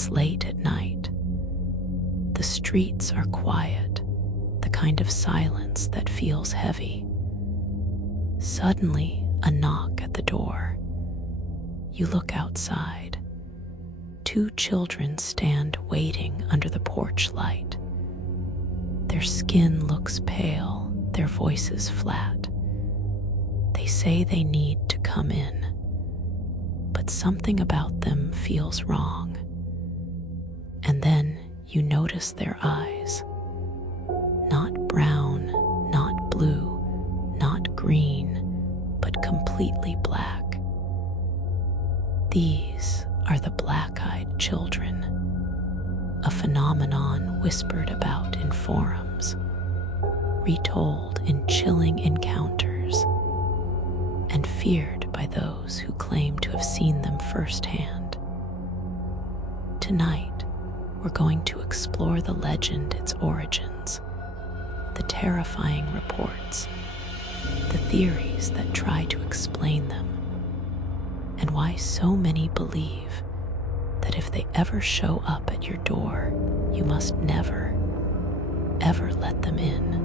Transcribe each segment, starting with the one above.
It's late at night. The streets are quiet, the kind of silence that feels heavy. Suddenly, a knock at the door. You look outside. 2 children stand waiting under the porch light. Their skin looks pale, their voices flat. They say they need to come in, but something about them feels wrong. And then you notice their eyes. Not brown, not blue, not green, but completely black. These are the black-eyed children, a phenomenon whispered about in forums, retold in chilling encounters, and feared by those who claim to have seen them firsthand. Tonight, we're going to explore the legend, its origins, the terrifying reports, the theories that try to explain them, and why so many believe that if they ever show up at your door, you must never, ever let them in.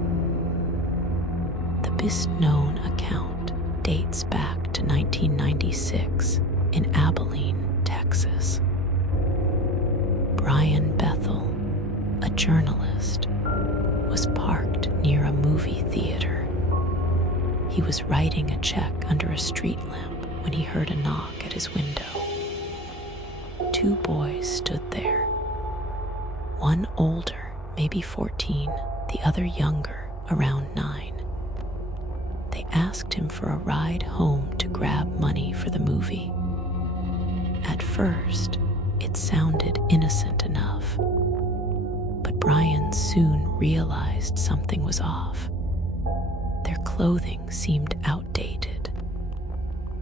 The best known account dates back to 1996 in Abilene, Texas. Brian Bethel, a journalist, was parked near a movie theater. He was writing a check under a street lamp when he heard a knock at his window. 2 boys stood there. One older, maybe 14, the other younger, around 9. They asked him for a ride home to grab money for the movie. At first, it sounded innocent enough, but Brian soon realized something was off. Their clothing seemed outdated.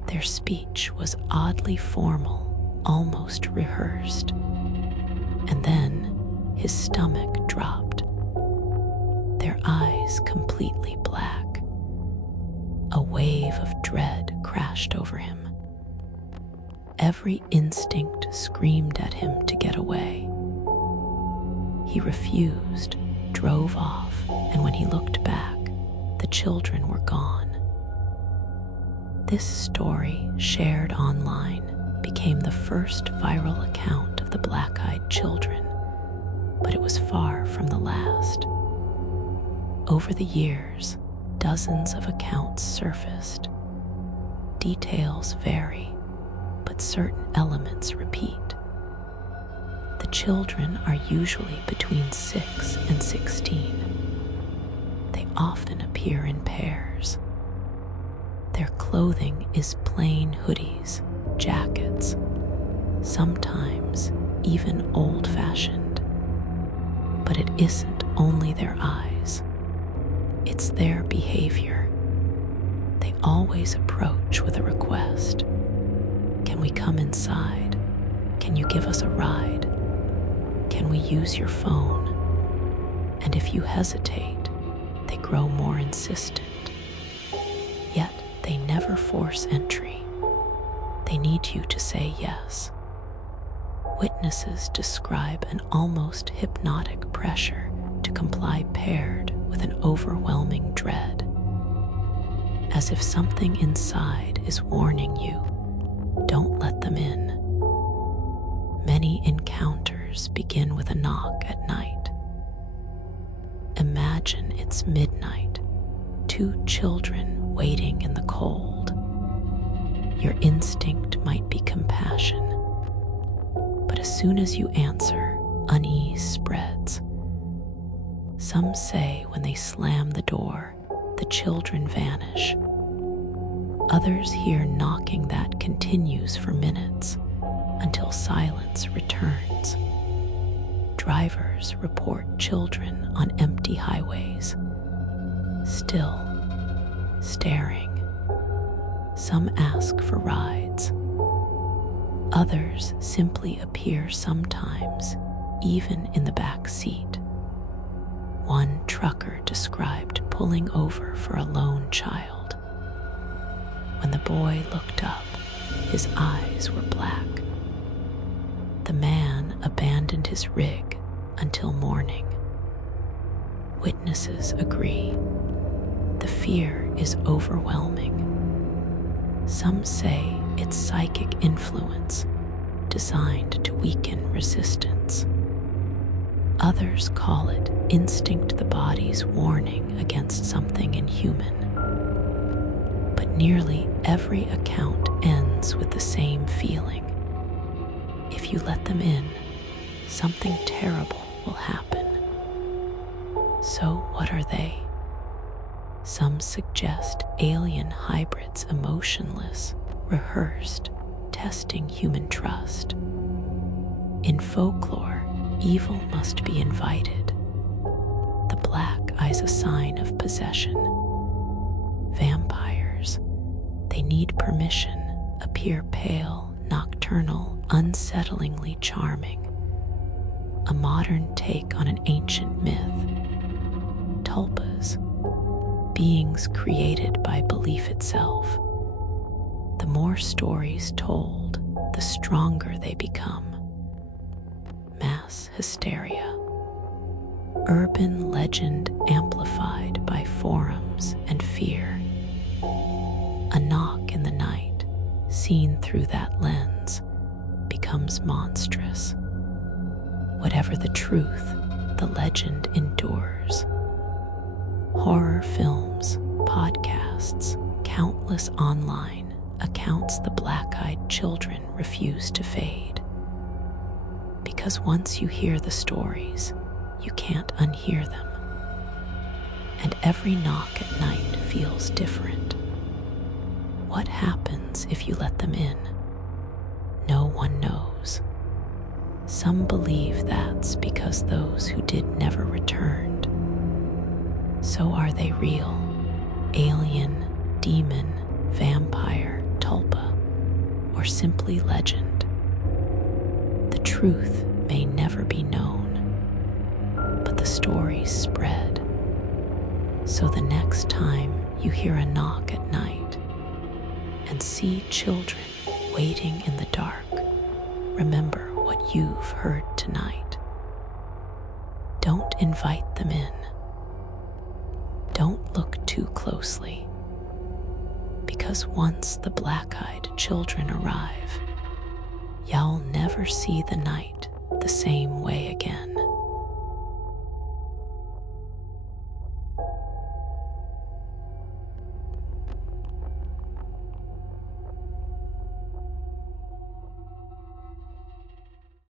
Their speech was oddly formal, almost rehearsed. And then his stomach dropped. Their eyes completely black. A wave of dread crashed over him. Every instinct screamed at him to get away. He refused, drove off, and when he looked back, the children were gone. This story, shared online, became the first viral account of the black-eyed children, but it was far from the last. Over the years, dozens of accounts surfaced. Details vary, but certain elements repeat. The children are usually between 6 and 16. They often appear in pairs. Their clothing is plain hoodies, jackets, sometimes even old-fashioned. But it isn't only their eyes. It's their behavior. They always approach with a request. Can we come inside? Can you give us a ride? Can we use your phone? And if you hesitate, they grow more insistent. Yet they never force entry. They need you to say yes. Witnesses describe an almost hypnotic pressure to comply paired with an overwhelming dread, as if something inside is warning you, don't let them in. Many encounters begin with a knock at night. Imagine it's midnight, 2 children waiting in the cold. Your instinct might be compassion, but as soon as you answer, unease spreads. Some say when they slam the door, the children vanish. Others hear knocking that continues for minutes until silence returns. Drivers report children on empty highways, still, staring. Some ask for rides. Others simply appear sometimes, even in the back seat. One trucker described pulling over for a lone child. When the boy looked up, his eyes were black. The man abandoned abandoned his rig until morning. Witnesses agree. The fear is overwhelming. Some say it's psychic influence designed to weaken resistance. Others call it instinct, the body's warning against something inhuman. But nearly every account ends with the same feeling. If you let them in, something terrible will happen. So what are they? Some suggest alien hybrids, emotionless, rehearsed, testing human trust. In folklore, evil must be invited. The black eye's a sign of possession. Vampires, they need permission, appear pale, nocturnal, unsettlingly charming. A modern take on an ancient myth. Tulpas, beings created by belief itself. The more stories told, the stronger they become. Mass hysteria. Urban legend amplified by forums and fear. A knock in the night, seen through that lens, becomes monstrous. Whatever the truth, the legend endures. Horror films, podcasts, countless online accounts, the black-eyed children refuse to fade. Because once you hear the stories, you can't unhear them. And every knock at night feels different. What happens if you let them in? No one knows. Some believe that's because those who did never returned. So are they real? Alien, demon, vampire, tulpa, or simply legend? The truth may never be known, but the stories spread. So the next time you hear a knock at night and see children waiting in the dark, remember what you've heard tonight. Don't invite them in. Don't look too closely, because once the black-eyed children arrive, y'all never see the night the same